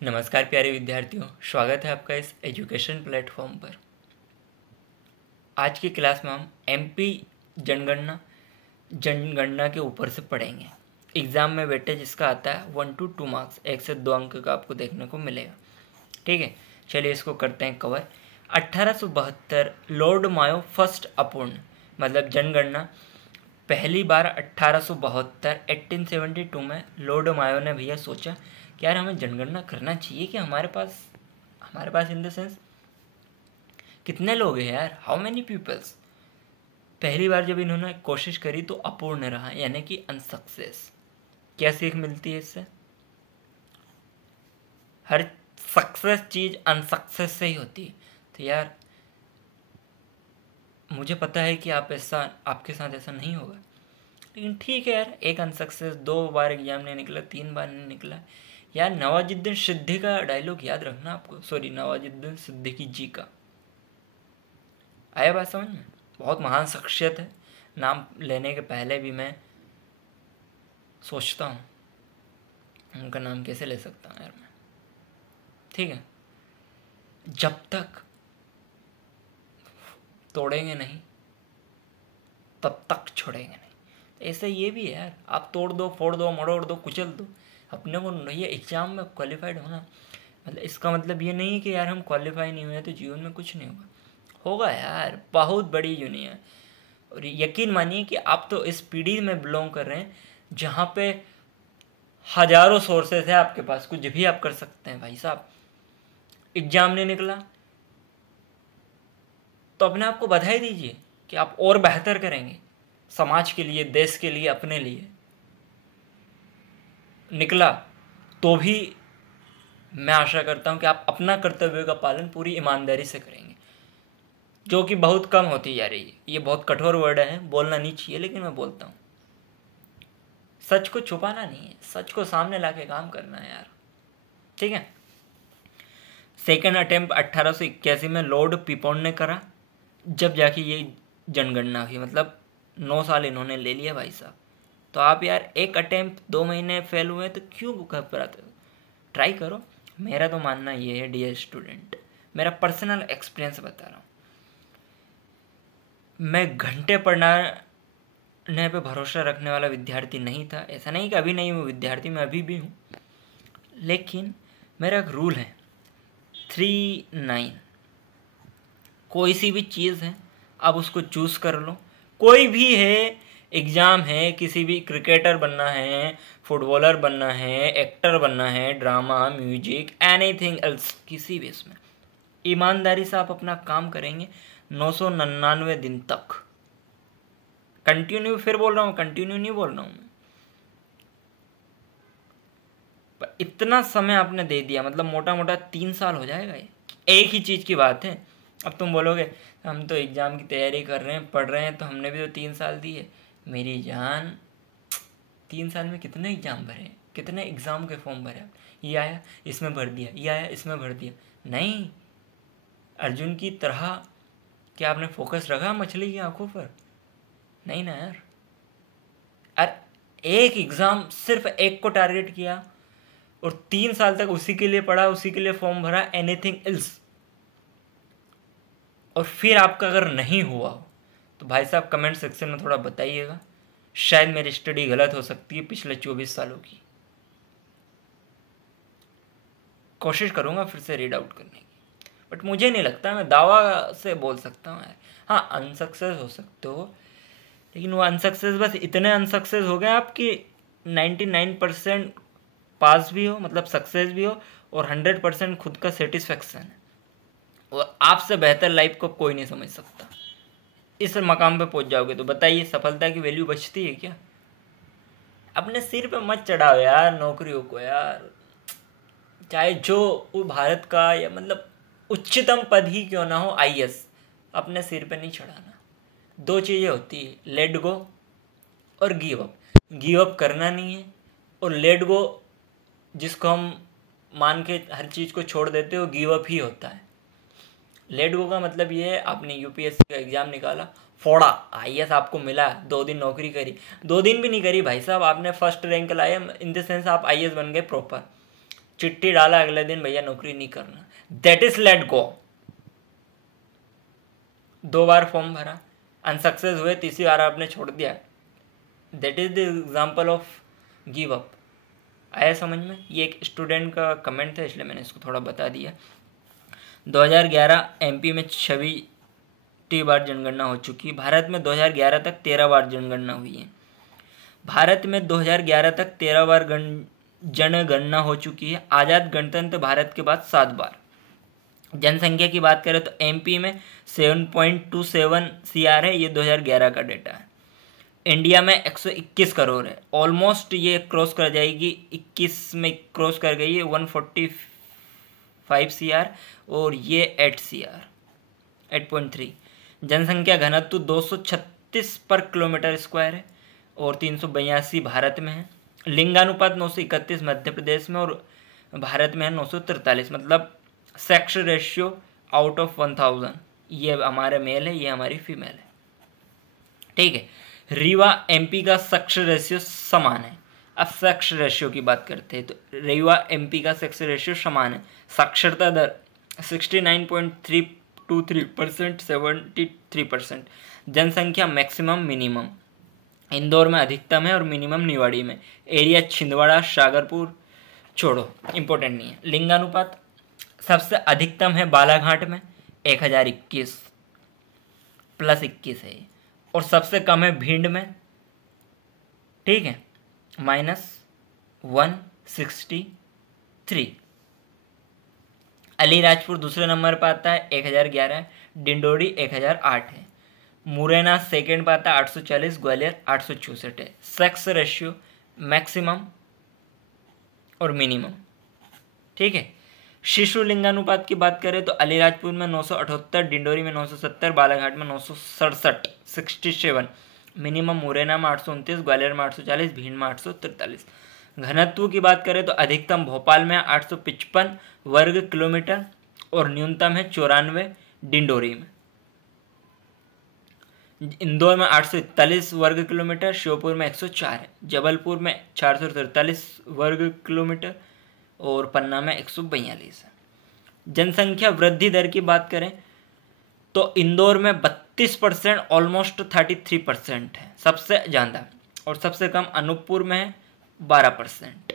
नमस्कार प्यारे विद्यार्थियों, स्वागत है आपका इस एजुकेशन प्लेटफॉर्म पर। आज की क्लास में हम एमपी जनगणना के ऊपर से पढ़ेंगे। एग्ज़ाम में वेटेज इसका आता है 1 to 2 मार्क्स, 1 से 2 अंक का आपको देखने को मिलेगा। ठीक है, चलिए इसको करते हैं कवर। 1872 लॉर्ड मायो फर्स्ट अपूर्ण, मतलब जनगणना पहली बार 1872 1872 में लॉर्ड मायो ने भैया सोचा कि यार हमें जनगणना करना चाहिए कि हमारे पास इन द सेंस कितने लोग हैं यार, हाउ मेनी पीपल्स। पहली बार जब इन्होंने कोशिश करी तो अपूर्ण रहा, यानी कि अनसक्सेस। क्या सीख मिलती है इससे? हर सक्सेस चीज़ अनसक्सेस से ही होती है। तो यार मुझे पता है कि आपके साथ ऐसा नहीं होगा, लेकिन ठीक है यार, एक अनसक्सेस, 2 बार एग्जाम नहीं निकला, 3 बार नहीं निकला। यार नवाजुद्दीन सिद्दीकी का डायलॉग याद रखना आपको, सॉरी नवाजुद्दीन सिद्दीकी जी का। आया बात समझ में? बहुत महान शख्सियत है, नाम लेने के पहले भी मैं सोचता हूँ उनका नाम कैसे ले सकता हूँ यार मैं। ठीक है, जब तक तोड़ेंगे नहीं तब तक छोड़ेंगे नहीं। ऐसे ये भी है यार, आप तोड़ दो, फोड़ दो, मरोड़ दो, कुचल दो, अपने को ये एग्ज़ाम में क्वालिफाइड होना, मतलब इसका मतलब ये नहीं है कि यार हम क्वालिफाई नहीं हुए तो जीवन में कुछ नहीं होगा यार, बहुत बड़ी दुनिया है। और यकीन मानिए कि आप तो इस पीढ़ी में बिलोंग कर रहे हैं जहाँ पे हज़ारों सोर्सेस है आपके पास, कुछ भी आप कर सकते हैं भाई साहब। एग्ज़ाम नहीं निकला तो अपने आप को बधाई दीजिए कि आप और बेहतर करेंगे समाज के लिए, देश के लिए, अपने लिए। निकला तो भी मैं आशा करता हूं कि आप अपना कर्तव्य का पालन पूरी ईमानदारी से करेंगे, जो कि बहुत कम होती जा रही है। ये बहुत कठोर वर्ड है, बोलना नहीं चाहिए, लेकिन मैं बोलता हूँ। सच को छुपाना नहीं है, सच को सामने लाके काम करना है यार। ठीक है। सेकेंड अटेम्प्ट 1881 में लॉर्ड पिपॉन ने करा, जब जाके ये जनगणना हुई। मतलब 9 साल इन्होंने ले लिया भाई साहब। तो आप यार एक अटेम्प्ट 2 महीने फेल हुए तो क्यों घबराते हो? ट्राई करो। मेरा तो मानना ये है डियर स्टूडेंट, मेरा पर्सनल एक्सपीरियंस बता रहा हूँ। मैं घंटे पढ़ने पे भरोसा रखने वाला विद्यार्थी नहीं था। ऐसा नहीं कि अभी नहीं हूँ विद्यार्थी, मैं अभी भी हूँ, लेकिन मेरा एक रूल है 3-9। कोई सी भी चीज़ है आप उसको चूज़ कर लो, कोई भी है, एग्ज़ाम है, किसी भी क्रिकेटर बनना है, फुटबॉलर बनना है, एक्टर बनना है, ड्रामा, म्यूजिक, एनीथिंग एल्स, किसी भी इसमें ईमानदारी से आप अपना काम करेंगे 999 दिन तक कंटिन्यू। फिर बोल रहा हूँ, कंटिन्यू नहीं बोल रहा हूँ मैं, पर इतना समय आपने दे दिया, मतलब मोटा मोटा 3 साल हो जाएगा। ये एक ही चीज़ की बात है। अब तुम बोलोगे हम तो एग्ज़ाम की तैयारी कर रहे हैं, पढ़ रहे हैं, तो हमने भी तो 3 साल दिए। मेरी जान, 3 साल में कितने एग्ज़ाम भरे, कितने एग्ज़ाम के फॉर्म भरे? ये आया इसमें भर दिया, ये आया इसमें भर दिया। नहीं, अर्जुन की तरह क्या आपने फोकस रखा मछली की आंखों पर? नहीं ना यार। एक एग्ज़ाम सिर्फ एक को टारगेट किया और 3 साल तक उसी के लिए पढ़ा, उसी के लिए फॉर्म भरा, एनीथिंग एल्स। और फिर आपका अगर नहीं हुआ हो तो भाई साहब कमेंट सेक्शन में थोड़ा बताइएगा। शायद मेरी स्टडी गलत हो सकती है पिछले 24 सालों की। कोशिश करूँगा फिर से रीड आउट करने की, बट मुझे नहीं लगता, मैं दावा से बोल सकता हूँ यार। हाँ, अनसक्सेस हो सकते हो, लेकिन वो अनसक्सेस बस इतने अनसक्सेस हो गए आपकी 99% पास भी हो, मतलब सक्सेस भी हो, और 100% खुद का सेटिस्फेक्शन है। और आपसे बेहतर लाइफ को कोई नहीं समझ सकता। इस मकाम पे पहुंच जाओगे तो बताइए सफलता की वैल्यू बचती है क्या? अपने सिर पे मत चढ़ाओ यार नौकरियों को यार, चाहे जो वो भारत का या मतलब उच्चतम पद ही क्यों ना हो, आईएएस, अपने सिर पे नहीं चढ़ाना। 2 चीज़ें होती है, लेट गो और गिव अप। गिव अप करना नहीं है, और लेट गो जिसको हम मान के हर चीज़ को छोड़ देते हो, गिव अप ही होता है। लेट गो का मतलब ये है, आपने यूपीएससी का एग्ज़ाम निकाला, फोड़ा, आईएएस आपको मिला, 2 दिन नौकरी करी, 2 दिन भी नहीं करी भाई साहब, आपने फर्स्ट रैंक लाया, इन द सेंस आप आईएएस बन गए प्रॉपर। चिट्ठी डाला अगले दिन, भैया नौकरी नहीं करना, that is let go. 2 bar form भरा, अनसक्सेस हुए, तीसरी बार आपने छोड़ दिया, that is the example of give up. आया समझ में? ये एक स्टूडेंट का कमेंट था, इसलिए मैंने इसको थोड़ा बता दिया। 2011 एमपी में 26 बार जनगणना हो चुकी है। भारत में 2011 तक 13 बार जनगणना हुई है। भारत में 2011 तक 13 बार जनगणना हो चुकी है। आज़ाद गणतंत्र भारत के बाद 7 बार। जनसंख्या की बात करें तो एमपी में 7.27 CR है, ये 2011 का डेटा है। इंडिया में 121 करोड़ है, ऑलमोस्ट ये क्रॉस कर जाएगी, 21 में क्रॉस कर गई है 145 CR, और ये 8.3। जनसंख्या घनत्व 236 पर किलोमीटर स्क्वायर है और 382 भारत में है। लिंगानुपात 931 मध्य प्रदेश में और भारत में है 943, मतलब सेक्स रेशियो आउट ऑफ 1000, ये हमारे मेल है, ये हमारी फीमेल है। ठीक है। रीवा एमपी का सेक्स रेशियो समान है। अब सेक्स रेशियो की बात करते हैं तो रीवा एमपी का सेक्स रेशियो समान है। साक्षरता दर 69.323%, 73%। जनसंख्या मैक्सिमम मिनिमम इंदौर में अधिकतम है और मिनिमम निवाड़ी में। एरिया छिंदवाड़ा शागरपुर छोड़ो, इंपॉर्टेंट नहीं है। लिंगानुपात सबसे अधिकतम है बालाघाट में 1021 + 21 है, और सबसे कम है भिंड में, ठीक है, -163। अलीराजपुर दूसरे नंबर पर आता है 1011 है। डिंडोरी 1008 है। मुरैना सेकेंड पर आता है 840, ग्वालियर 864 है। सेक्स रेशियो मैक्सिमम और मिनिमम, ठीक है। शिशु लिंगानुपात की बात करें तो अलीराजपुर में 978, डिंडोरी में 970, बालाघाट में 967 67, मिनिमम मुरैना में 829, ग्वालियर में 840, भीड़ में 843। घनत्व की बात करें तो अधिकतम भोपाल में 855 वर्ग किलोमीटर और न्यूनतम है 94 डिंडोरी में। इंदौर में 841 वर्ग किलोमीटर, श्योपुर में 104 है, जबलपुर में 443 वर्ग किलोमीटर और पन्ना में 142 है। जनसंख्या वृद्धि दर की बात करें तो इंदौर में 32%, ऑलमोस्ट 33% है, सबसे ज़्यादा, और सबसे कम अनूपपुर में है 12%,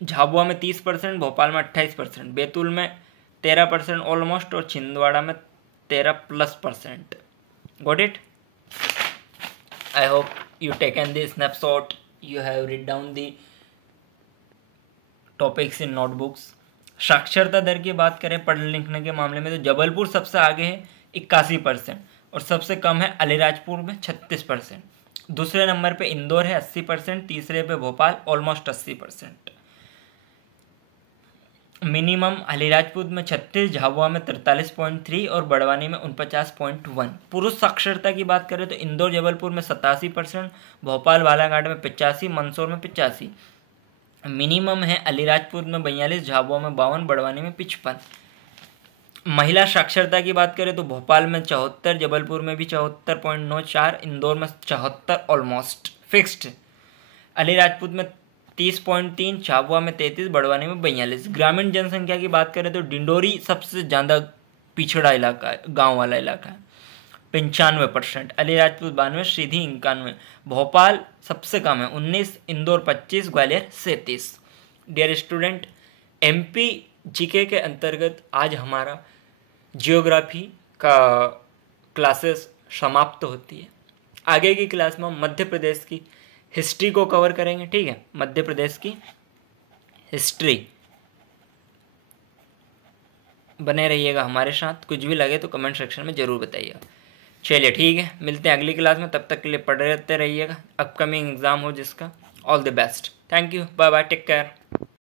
झाबुआ में 30%, भोपाल में 28%, बैतूल में 13% ऑलमोस्ट, और छिंदवाड़ा में 13+%। Got it? I hope you taken the snapshot, you have written down the topics in notebooks. साक्षरता दर की बात करें पढ़ने लिखने के मामले में तो जबलपुर सबसे आगे है 81%, और सबसे कम है अलीराजपुर में 36%। दूसरे नंबर पे इंदौर है 80%, तीसरे पे भोपाल ऑलमोस्ट 80%। मिनिमम अलीराजपुर में 36, झाबुआ में 43.3 और बड़वानी में 49.1। पुरुष साक्षरता की बात करें तो इंदौर जबलपुर में 87%, भोपाल बालाघाट में 85, मंदसौर में 85। मिनिमम है अलीराजपुर में 42, झाबुआ में 52, बड़वानी में 55। महिला साक्षरता की बात करें तो भोपाल में 74, जबलपुर में भी 74.94, इंदौर में 74 ऑलमोस्ट फिक्स्ड, अलीराजपुर में 30.3, झाबुआ में 33, बड़वानी में 42। ग्रामीण जनसंख्या की बात करें तो डिंडोरी सबसे ज़्यादा पिछड़ा इलाका है, गांव वाला इलाका है, 95%, अलीराजपुर 92, सीधी 91, भोपाल सबसे कम है 19, Indore 25, Gwalior 37। Dear student, MP GK के अंतर्गत आज हमारा जियोग्राफी का क्लासेस समाप्त होती है। आगे की क्लास में हम मध्य प्रदेश की हिस्ट्री को कवर करेंगे, ठीक है, मध्य प्रदेश की हिस्ट्री। बने रहिएगा हमारे साथ, कुछ भी लगे तो कमेंट सेक्शन में ज़रूर बताइएगा। चलिए ठीक है, मिलते हैं अगली क्लास में, तब तक के लिए पढ़ते रहिएगा। अपकमिंग एग्ज़ाम हो जिसका, all the best. Thank you, bye bye, take care.